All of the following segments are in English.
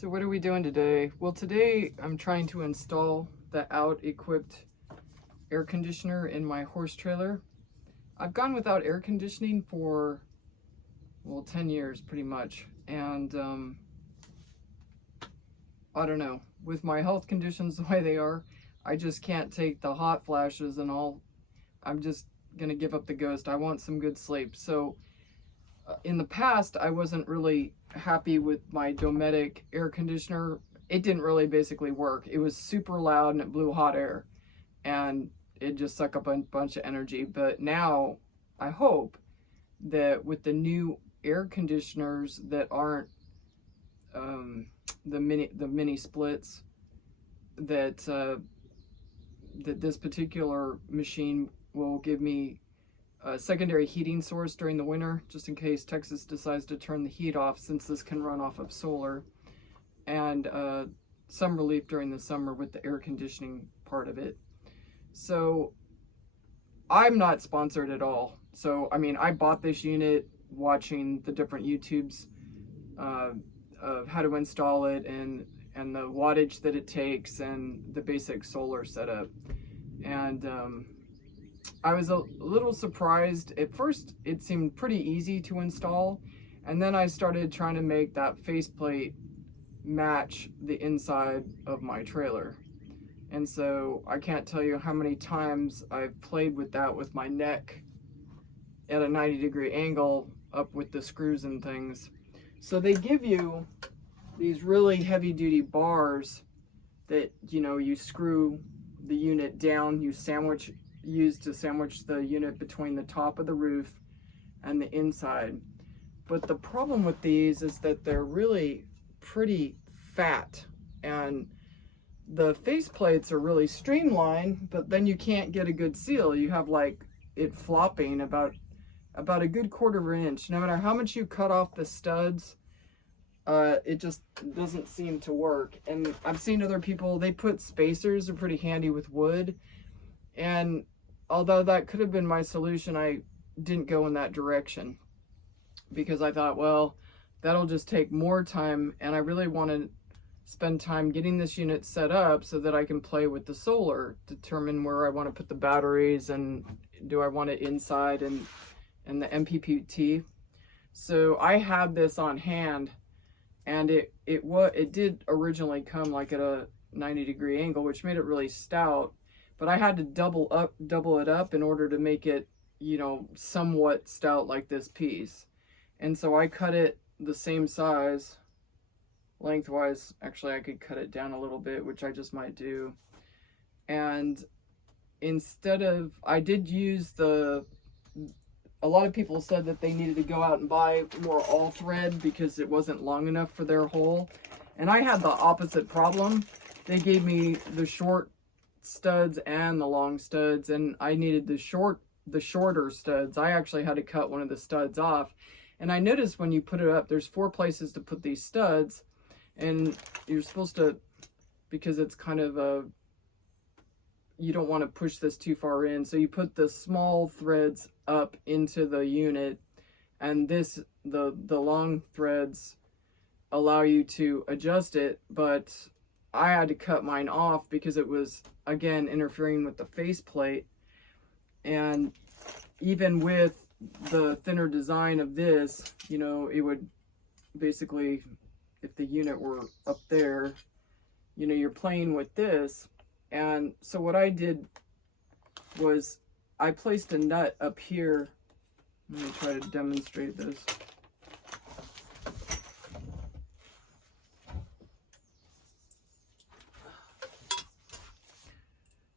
So what are we doing today? Well, today I'm trying to install the OutEquip air conditioner in my horse trailer. I've gone without air conditioning for, well, 10 years pretty much. And I don't know, with my health conditions the way they are, I just can't take the hot flashes and all. I'm just gonna give up the ghost. I want some good sleep. So in the past, I wasn't really happy with my Dometic air conditioner. It didn't really basically work. It was super loud and it blew hot air and it just sucked up a bunch of energy. But now I hope that with the new air conditioners that aren't the mini splits, that that this particular machine will give me a secondary heating source during the winter, just in case Texas decides to turn the heat off, since this can run off of solar, and some relief during the summer with the air conditioning part of it. So I'm not sponsored at all. So I mean, I bought this unit watching the different YouTubes of how to install it and the wattage that it takes and the basic solar setup. And I was a little surprised. At first, it seemed pretty easy to install, and then I started trying to make that faceplate match the inside of my trailer. And so I can't tell you how many times I've played with that with my neck at a 90-degree angle up with the screws and things. So they give you these really heavy-duty bars that, you know, you screw the unit down, use to sandwich the unit between the top of the roof and the inside. But the problem with these is that they're really pretty fat, and the face plates are really streamlined, but then you can't get a good seal. You have like it flopping about a good quarter of an inch. No matter how much you cut off the studs, it just doesn't seem to work. And I've seen other people, they put spacers, are pretty handy with wood. And although that could have been my solution, I didn't go in that direction because I thought, well, that'll just take more time, and I really want to spend time getting this unit set up so that I can play with the solar, determine where I want to put the batteries, and do I want it inside and the MPPT. So I had this on hand, and it did originally come like at a 90-degree angle, which made it really stout. But I had to double it up in order to make it, you know, somewhat stout like this piece. And so I cut it the same size lengthwise. Actually, I could cut it down a little bit, which I just might do. And instead of, I did use a lot of people said that they needed to go out and buy more all thread because it wasn't long enough for their hole. And I had the opposite problem. They gave me the short studs and the long studs, and I needed the shorter studs. I actually had to cut one of the studs off. And I noticed when you put it up, there's 4 places to put these studs, and you're supposed to, because it's kind of you don't want to push this too far in, so you put the small threads up into the unit, and the long threads allow you to adjust it. But I had to cut mine off because it was, again, interfering with the faceplate. And even with the thinner design of this, you know, it would basically, if the unit were up there, you know, you're playing with this. And so what I did was I placed a nut up here. Let me try to demonstrate this.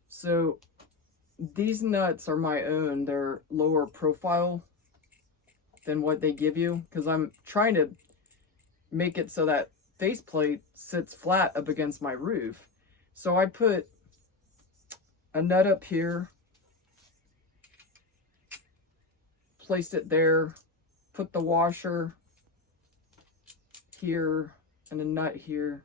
So these nuts are my own. They're lower profile than what they give you, because I'm trying to make it so that faceplate sits flat up against my roof. So I put a nut up here, placed it there, put the washer here and a nut here,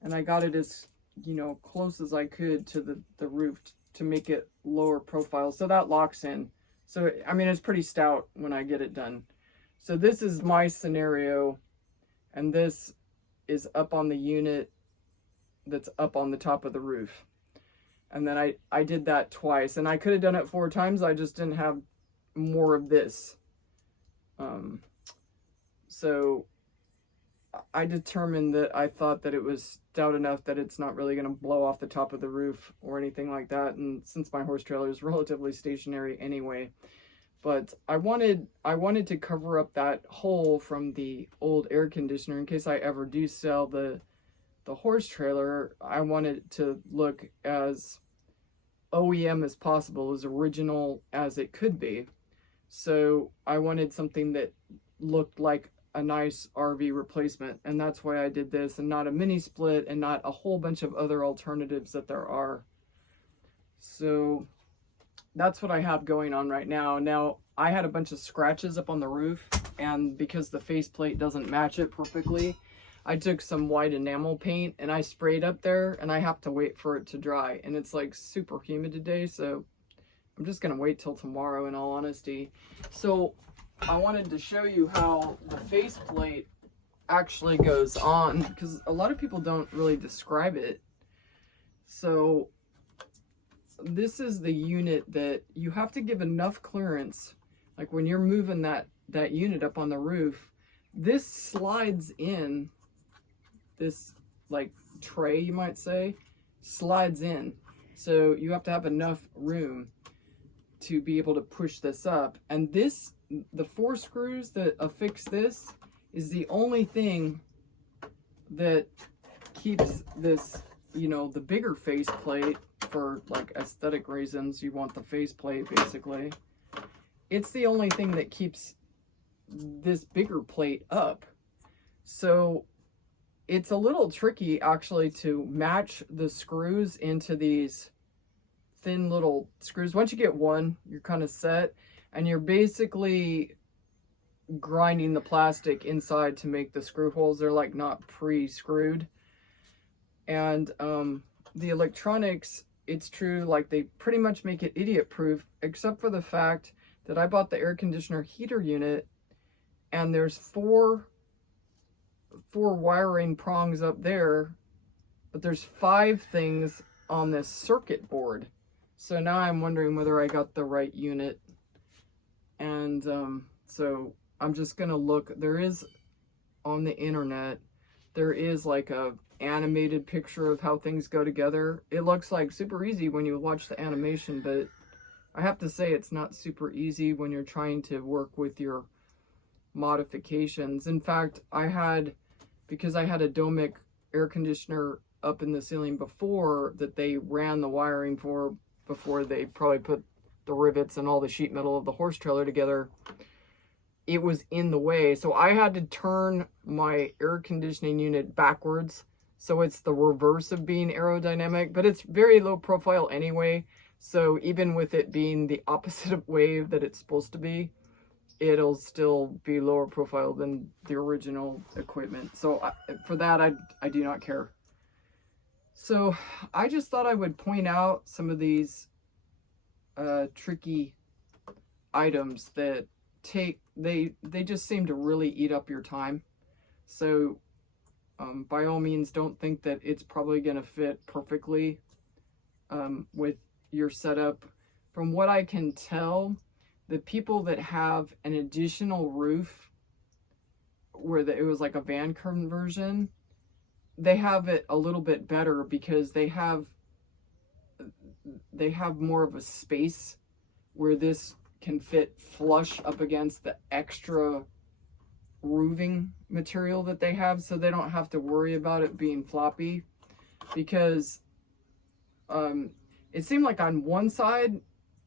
and I got it as, you know, close as I could to the roof to make it lower profile, so that locks in. So I mean, it's pretty stout when I get it done. So this is my scenario, and this is up on the unit that's up on the top of the roof. And then I did that twice, and I could have done it 4 times. I just didn't have more of this. So I determined that I thought that it was stout enough that it's not really going to blow off the top of the roof or anything like that. And since my horse trailer is relatively stationary anyway, but I wanted to cover up that hole from the old air conditioner in case I ever do sell the horse trailer. I wanted it to look as OEM as possible, as original as it could be. So I wanted something that looked like a nice RV replacement, and that's why I did this, and not a mini split, and not a whole bunch of other alternatives that there are. So that's what I have going on right now. Now, I had a bunch of scratches up on the roof, and because the faceplate doesn't match it perfectly, I took some white enamel paint and I sprayed up there, and I have to wait for it to dry. And it's like super humid today, so I'm just gonna wait till tomorrow, in all honesty. So I wanted to show you how the faceplate actually goes on, because a lot of people don't really describe it. So this is the unit that you have to give enough clearance, like when you're moving that unit up on the roof. This slides in, this like tray, you might say, slides in. So you have to have enough room to be able to push this up. And this, the 4 screws that affix this, is the only thing that keeps this, you know, the bigger faceplate. For like aesthetic reasons, you want the faceplate basically. It's the only thing that keeps this bigger plate up. So it's a little tricky actually to match the screws into these thin little screws. Once you get one, you're kind of set, and you're basically grinding the plastic inside to make the screw holes. They're like not pre-screwed. And the electronics, it's true, like they pretty much make it idiot proof, except for the fact that I bought the air conditioner heater unit, and there's four wiring prongs up there, but there's 5 things on this circuit board. So now I'm wondering whether I got the right unit. And so I'm just gonna look. There is, on the internet, there is like a animated picture of how things go together. It looks like super easy when you watch the animation, but I have to say it's not super easy when you're trying to work with your modifications. In fact, because I had a Domic air conditioner up in the ceiling before that they ran the wiring for, before they probably put the rivets and all the sheet metal of the horse trailer together, it was in the way. So I had to turn my air conditioning unit backwards. So it's the reverse of being aerodynamic, but it's very low profile anyway. So even with it being the opposite of way that it's supposed to be, it'll still be lower profile than the original equipment. So for that, I do not care. So I just thought I would point out some of these tricky items that they just seem to really eat up your time. So by all means, don't think that it's probably going to fit perfectly with your setup. From what I can tell, the people that have an additional roof where it was like a van conversion, they have it a little bit better because they have more of a space where this can fit flush up against the extra roofing material that they have, so they don't have to worry about it being floppy. Because it seemed like on one side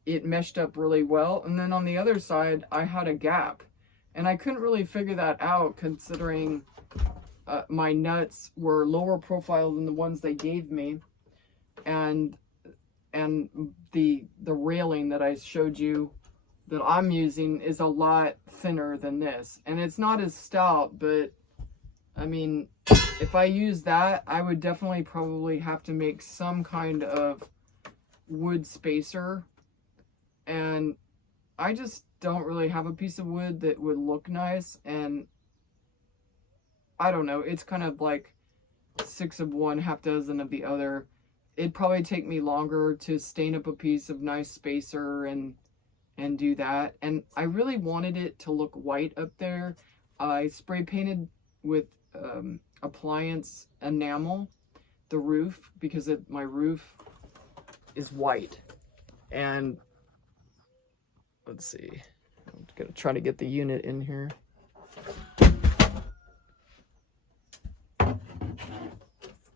it meshed up really well, and then on the other side I had a gap, and I couldn't really figure that out considering my nuts were lower profile than the ones they gave me, and the railing that I showed you that I'm using is a lot thinner than this, and it's not as stout, but I mean, if I use that, I would definitely probably have to make some kind of wood spacer, and I just don't really have a piece of wood that would look nice, and I don't know, it's kind of like 6 of one, half dozen of the other. It'd probably take me longer to stain up a piece of nice spacer and do that. And I really wanted it to look white up there. I spray painted with appliance enamel the roof because my roof is white. And let's see, I'm gonna try to get the unit in here.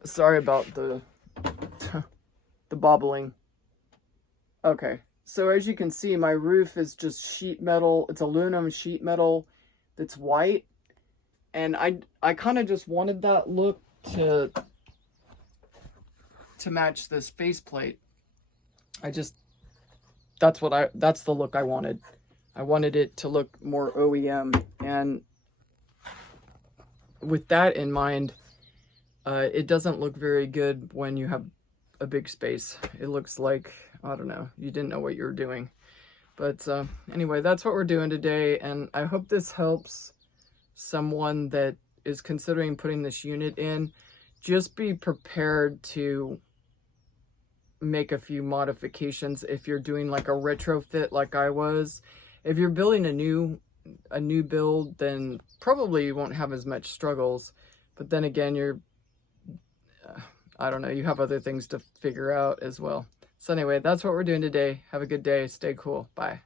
Sorry about the bobbling. Okay, so as you can see, my roof is just sheet metal. It's aluminum sheet metal that's white, and I kind of just wanted that look to match this faceplate. That's the look I wanted. I wanted it to look more OEM, and with that in mind, it doesn't look very good when you have a big space. It looks like, I don't know, you didn't know what you were doing. But anyway, that's what we're doing today, and I hope this helps someone that is considering putting this unit in. Just be prepared to make a few modifications if you're doing like a retrofit like I was. If you're building a new build, then probably you won't have as much struggles. But then again, you're I don't know, you have other things to figure out as well. So anyway, that's what we're doing today. Have a good day. Stay cool. Bye.